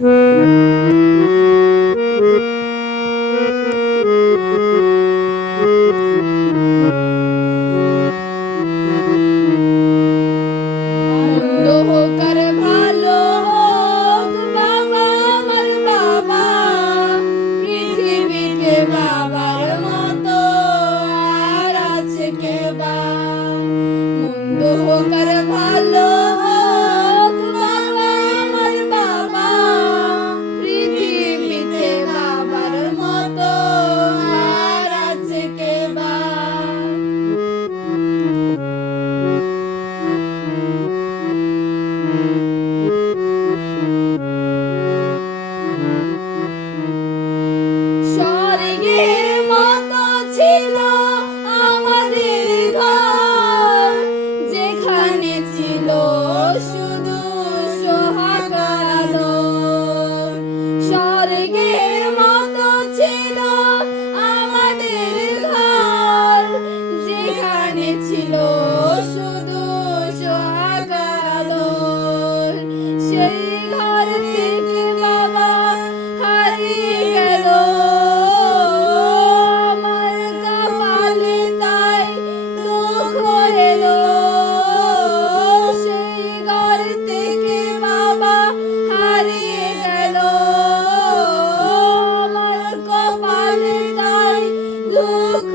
嗯。থেকে বাবা হারিয়ে গেল। আমার কপালে তাই দুঃখ